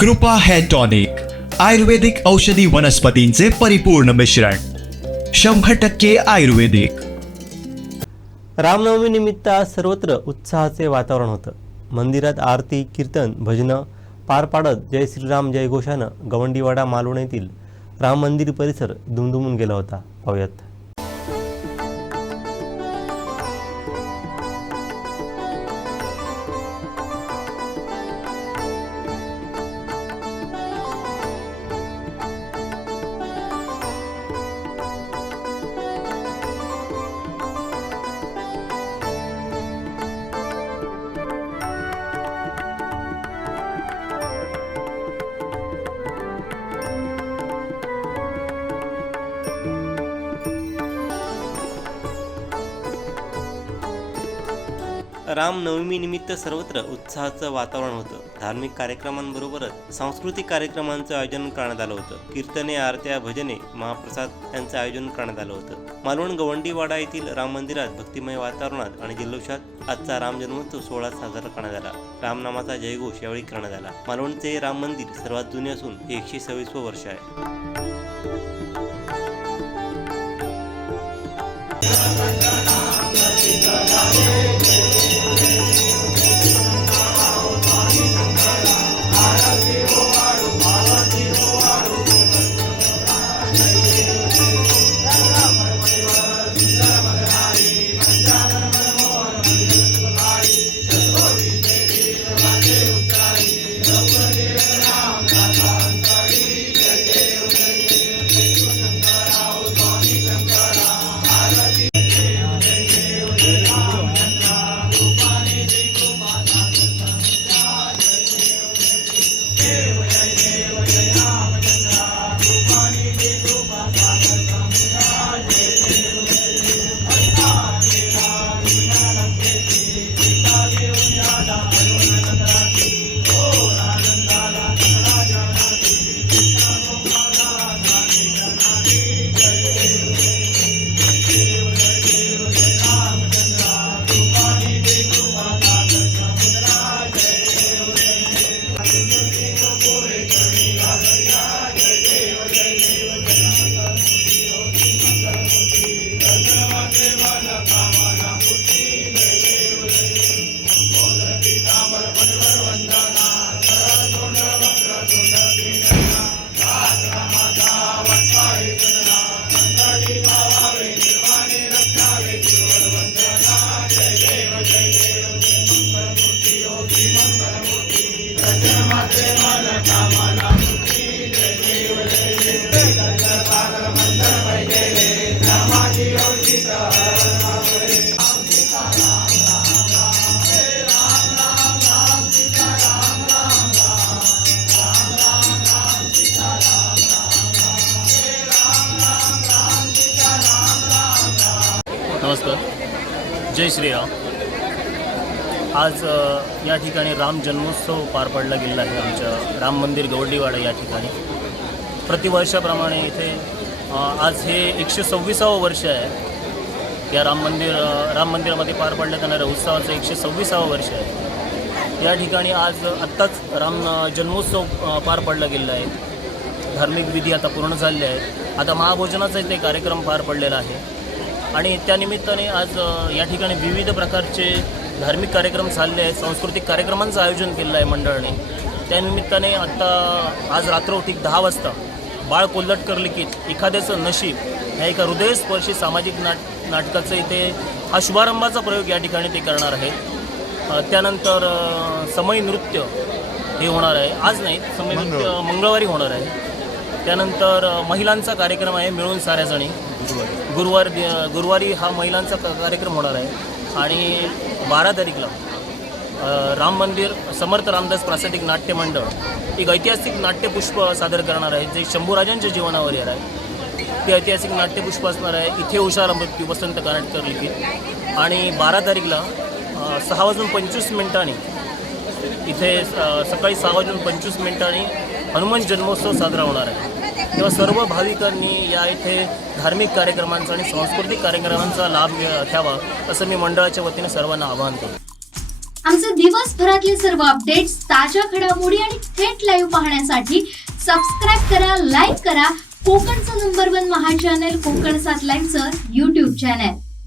कृपा hair tonic, आयुर्वेदिक औषधी वनस्पतींचे परिपूर्ण मिश्रण, 100% आयुर्वेदिक. रामनवमी निमित्त आज सर्वत्र उत्साहाचे वातावरण होतं. मंदिरात आरती, कीर्तन, भजनं पार पाडत जय श्रीराम जयघोषानं गवंडीवाडा मालवण येथील राम मंदिर परिसर दुमदुमून गेला होता. पाहूयात. रामनवमी निमित्त सर्वत्र उत्साहाचं वातावरण होतं. धार्मिक कार्यक्रमांबरोबरच सांस्कृतिक कार्यक्रमांचं आयोजन करण्यात आलं होतं. कीर्तने, आरत्या, भजने, महाप्रसाद यांचं आयोजन करण्यात आलं होतं. मालवण गवंडीवाडा येथील राम मंदिरात भक्तिमय वातावरणात आणि जल्लोषात आजचा राम जन्मोत्सव सोहळा साजरा करण्यात आला. रामनामाचा जयघोष यावेळी करण्यात आला. मालवणचे राम मंदिर सर्वात जुने असून 126 वर्ष आहे. नमस्कार, जय श्रीराम. आज या ठिकाणी राम जन्मोत्सव पार पडला गेला आहे. आमच्या राम मंदिर गवंडीवाडा या ठिकाणी प्रतिवर्षाप्रमाणे इथे आज हे 126वं वर्ष आहे. या राम मंदिरामध्ये पार पडण्यात येणाऱ्या उत्सवाचं 126वं वर्ष आहे. या ठिकाणी आज आत्ताच राम जन्मोत्सव पार पडला गेला आहे. धार्मिक विधी आता पूर्ण झालेले आहेत. आता महाभोजनाचा इथे कार्यक्रम पार पडलेला आहे आणि त्यानिमित्ताने आज या ठिकाणी विविध प्रकारचे धार्मिक कार्यक्रम चालले आहेत. सांस्कृतिक कार्यक्रमांचं आयोजन केलं आहे मंडळाने. त्यानिमित्ताने आज रात्रोठीक 10 वाजता बाळ कोल्हटकर लिखित एखाद्याचं नशीब ह्या एका हृदयस्पर्शी सामाजिक नाटकाचं इथे हा शुभारंभाचा प्रयोग या ठिकाणी ते करणार आहेत. त्यानंतर समय नृत्य हे होणार आहे. आज नाही, समय नृत्य मंगळवारी होणार आहे. त्यानंतर महिलांचा कार्यक्रम आहे, मिळून साऱ्याजणी. गुरुवारी हा महिलांचा कार्यक्रम होणार आहे. आणि 12 तारीखला राम मंदिर समर्थ रामदास प्रासादिक नाट्य मंडळ एक ऐतिहासिक नाट्यपुष्प सादर करणार आहे, जे शंभूराजांच्या जीवनावर येणार आहे. ते ऐतिहासिक नाट्यपुष्प असणार आहे. इथे उषार मृत्यू वसंत कानेटकर लिखित. आणि 12 तारीखला 6:25 इथे सकाळी 6:25 हनुमान जन्मोत्सव साजरा होणार आहे. तेव्हा सर्व भाविकांनी या इथे धार्मिक कार्यक्रमांचा आणि सांस्कृतिक कार्यक्रमांचा लाभ घ्यावा असं मी मंडळाच्या वतीने सर्वांना आवाहन करतो. आमचे दिवसभरातले सर्व अपडेट्स, ताज्या घडामोडी आणि थेट लाईव्ह पाहण्यासाठी सबस्क्राईब करा, लाईक करा कोकणचं नंबर 1 महा चॅनल कोकण 7 लाईव्हचं YouTube चॅनल.